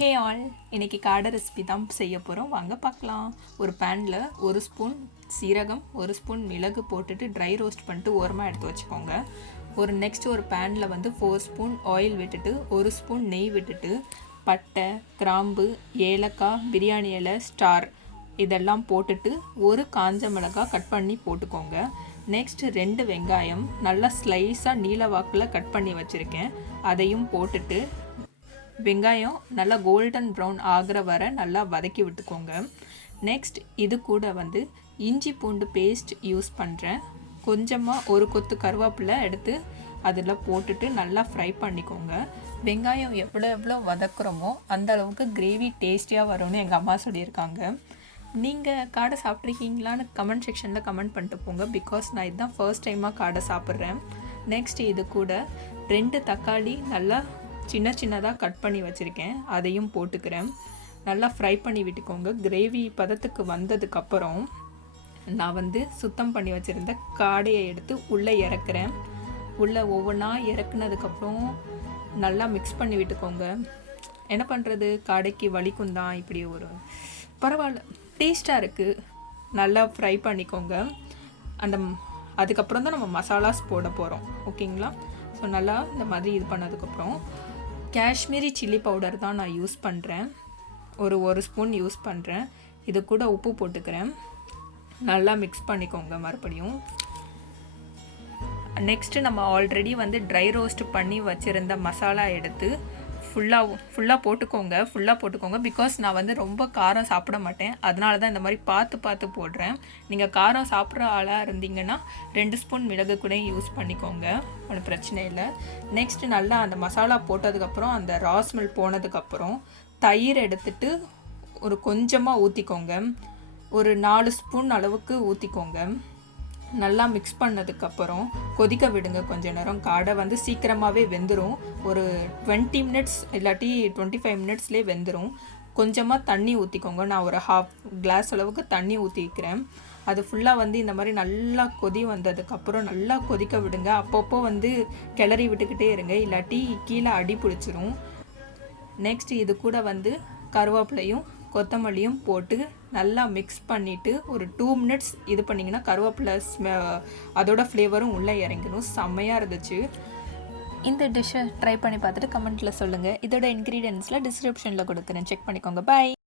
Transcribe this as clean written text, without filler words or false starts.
Hey all, இன்றைக்கி காடை recipe தான் செய்ய போகிறோம். வாங்க பார்க்கலாம். ஒரு பேனில் 1 ஸ்பூன் சீரகம் 1 ஸ்பூன் மிளகு போட்டுட்டு ட்ரை ரோஸ்ட் பண்ணிட்டு ஓரமாக எடுத்து வச்சுக்கோங்க. ஒரு பேனில் 4 ஸ்பூன் ஆயில் விட்டுட்டு 1 ஸ்பூன் நெய் விட்டுட்டு பட்டை, கிராம்பு, ஏலக்காய், பிரியாணி இலை, ஸ்டார் இதெல்லாம் போட்டுட்டு ஒரு காஞ்ச மிளகாய் கட் பண்ணி போட்டுக்கோங்க. நெக்ஸ்ட் 2 வெங்காயம் நல்லா ஸ்லைஸாக நீல வாக்கில் கட் பண்ணி வச்சுருக்கேன், அதையும் போட்டுட்டு வெங்காயம் நல்லா கோல்டன் ப்ரௌன் ஆகிற வரை நல்லா வதக்கி விட்டுக்கோங்க. நெக்ஸ்ட் இது கூட இஞ்சி பூண்டு பேஸ்ட் யூஸ் பண்ணுறேன். கொஞ்சமாக ஒரு கொத்து கருவேப்பிலை எடுத்து அதில் போட்டுட்டு நல்லா ஃப்ரை பண்ணிக்கோங்க. வெங்காயம் எவ்வளோ வதக்குறோமோ அந்த அளவுக்கு கிரேவி டேஸ்டியாக வரும்னு எங்கள் அம்மா சொல்லியிருக்காங்க. நீங்கள் காடை சாப்பிட்ருக்கீங்களான்னு கமெண்ட் செக்ஷனில் கமெண்ட் பண்ணிட்டு போங்க. பிகாஸ் நான் இதுதான் ஃபர்ஸ்ட் டைமாக காடை சாப்பிட்றேன். நெக்ஸ்ட் இது கூட 2 தக்காளி நல்லா சின்னதாக கட் பண்ணி வச்சுருக்கேன், அதையும் போட்டுக்கிறேன். நல்லா ஃப்ரை பண்ணி விட்டுக்கோங்க. கிரேவி பதத்துக்கு வந்ததுக்கப்புறம் நான் சுத்தம் பண்ணி வச்சுருந்த காடையை எடுத்து உள்ளே இறக்குறேன். உள்ளே ஒவ்வொன்றா இறக்குனதுக்கப்புறம் நல்லா மிக்ஸ் பண்ணி விட்டுக்கோங்க. என்ன பண்ணுறது, காடைக்கு வலிக்கும் தான், இப்படி ஒரு பரவாயில்ல, டேஸ்ட்டாக இருக்குது. நல்லா ஃப்ரை பண்ணிக்கோங்க. அதுக்கப்புறம் தான் நம்ம மசாலாஸ் போட போகிறோம், ஓகேங்களா? ஸோ நல்லா இந்த மாதிரி இது பண்ணதுக்கப்புறம் காஷ்மீரி சில்லி பவுடர் தான் நான் யூஸ் பண்ணுறேன். ஒரு ஸ்பூன் யூஸ் பண்ணுறேன். இது கூட உப்பு போட்டுக்கிறேன். நல்லா மிக்ஸ் பண்ணிக்கோங்க மறுபடியும். நெக்ஸ்ட்டு நம்ம ஆல்ரெடி ட்ரை ரோஸ்ட் பண்ணி வச்சுருந்த மசாலா எடுத்து ஃபுல்லாக போட்டுக்கோங்க. பிகாஸ் நான் ரொம்ப காரம் சாப்பிட மாட்டேன், அதனால தான் இந்த மாதிரி பார்த்து போடுறேன். நீங்கள் காரம் சாப்பிட்ற ஆளாக இருந்தீங்கன்னா 2 ஸ்பூன் மிளகு கூட யூஸ் பண்ணிக்கோங்க, ஒன்றும் பிரச்சனை இல்லை. நெக்ஸ்ட்டு நல்லா அந்த மசாலா போட்டதுக்கப்புறம் அந்த ரா ஸ்மெல் போனதுக்கப்புறம் தயிர் எடுத்துட்டு ஒரு கொஞ்சமாக ஊற்றிக்கோங்க. ஒரு 4 ஸ்பூன் அளவுக்கு ஊற்றிக்கோங்க. நல்லா மிக்ஸ் பண்ணதுக்கப்புறம் கொதிக்க விடுங்க கொஞ்ச நேரம். காடை சீக்கிரமாகவே வெந்துடும். ஒரு 20 மினிட்ஸ் இல்லாட்டி 25 மினிட்ஸ்லேயே வெந்துடும். கொஞ்சமாக தண்ணி ஊற்றிக்கோங்க. நான் ஒரு 1/2 கிளாஸ் அளவுக்கு தண்ணி ஊற்றிக்கிறேன். அது ஃபுல்லாக இந்த மாதிரி நல்லா கொதி வந்ததுக்கப்புறம் நல்லா கொதிக்க விடுங்க. அப்பப்போ கிளறி விட்டுக்கிட்டே இருங்க, இல்லாட்டி கீழே அடி பிடிச்சிரும். நெக்ஸ்ட் இது கூட கருவேப்பிலையும் கொத்தமல்லியும் போட்டு நல்லா மிக்ஸ் பண்ணிவிட்டு ஒரு 2 மினிட்ஸ் இது பண்ணிங்கன்னா கருவேப்பிலை அதோட ஃப்ளேவரும் உள்ளே இறங்கிடும். செம்மையாக இருந்துச்சு. இந்த டிஷ்ஷை ட்ரை பண்ணி பார்த்துட்டு கமெண்ட்டில் சொல்லுங்கள். இதோட இன்க்ரீடியன்ட்ஸில் டிஸ்கிரிப்ஷனில் கொடுக்குறேன், செக் பண்ணிக்கோங்க. பாய்.